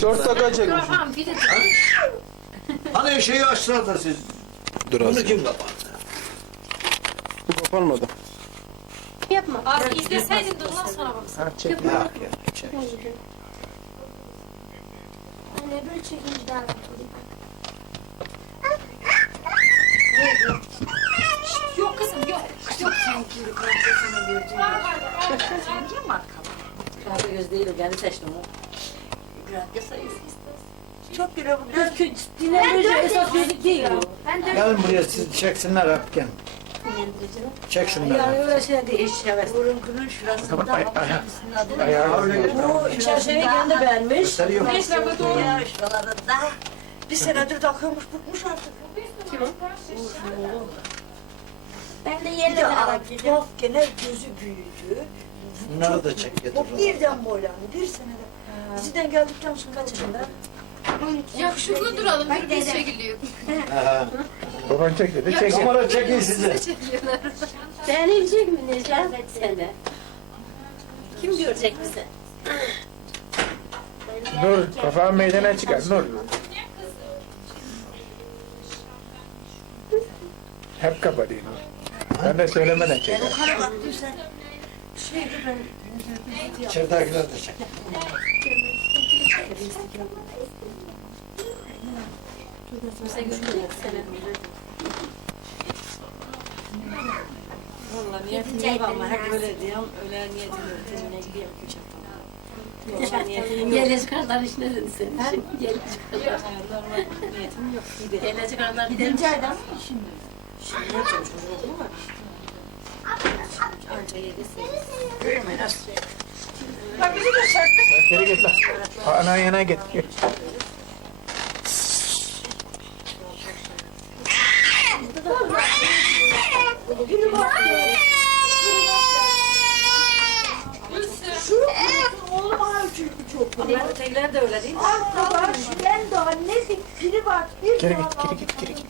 Şortta kaçacak. Tamam, bir de şey. ha? Hani şeyi açtılar da siz. dur Bunu kim kapattı? Bu kapanmadı. Yapma. Abi Gel izleseydin dur lan sonra bak. Ha çek. Ya, ya, ya, ya. çek. Ne böyle çekince daha Yok kızım yok. Yok sen kim kırıklar sesini verdin. Var var. Sen kim var kapı? Kapı göz değil o geldi yani seçtim o. Çok kilo bu. Dört kilo ciddiğine böyle esas yedik değil ya. Gelin cüzdü. buraya siz çeksinler artıkken. Çek şunu. Ya öyle şey değil. Burun kırın şurası. Tamam ay ay. Ay ay. Bu üç aşağıya beğenmiş. Beş lira bu doğru. Bir senedir dokunmuş bıkmış artık. Kim o? Ben de yerle alakalı. Yok gene gözü büyüdü. Bunları da çek getir. De. Bir dem böyle bir senede. bizden geldikten sonra kaç yaşında? Yakışıklı duralım, bir de işe gülüyor. Oradan çek dedi, çek. Numara çek. çekin size. Benim çek mi Necdet seni? Kim görecek bizi? Nur, kafam meydana çıkar, Nur. Hep kapatayım. Ben de söylemeden çekeyim. Ben İçeridekiler de çek. Gelecek kardeş ne dedi sen? Gelecek kardeş. Gelecek kardeş. Gidince adam mı şimdi? Şimdi ne çocuğu oldu mu? Geri git lan. Ana yana git. Gel. Ben de öyle değil mi? Arkadaş ben daha ne fikri var. Bir geri git, geri git, geri git.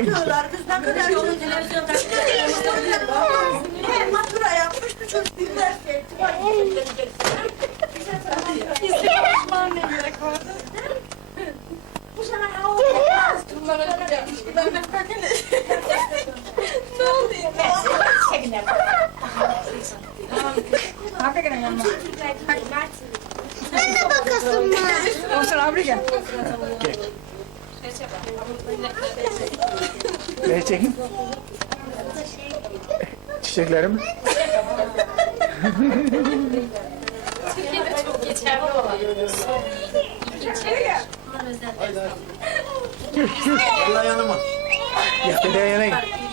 Çocuklar kız ne kadar yolu televizyonda. Matura yapmış bir çocuk. Bilmez ki. Ay. Ben tamam, de bakasım var. O sen abri gel. Geç. Ne çekeyim? Çiçeklerim. Türkiye'de çok geçerli olan. Geçerli ya. Kolay yanıma. Ya kolay yanayım.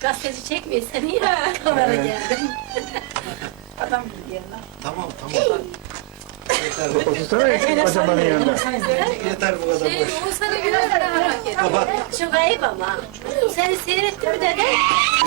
Gazeteci çekmiyor seni ya. Kamera. geldi. Adam gibi yerine. Tamam, tamam. Yeter. Otursana ya, acaba ne yanında? Yeter bu kadar şey, boş. Şey, Musa'nın günahı da hareket ediyor. Çok ayıp ama. seni seyretti mi dedi?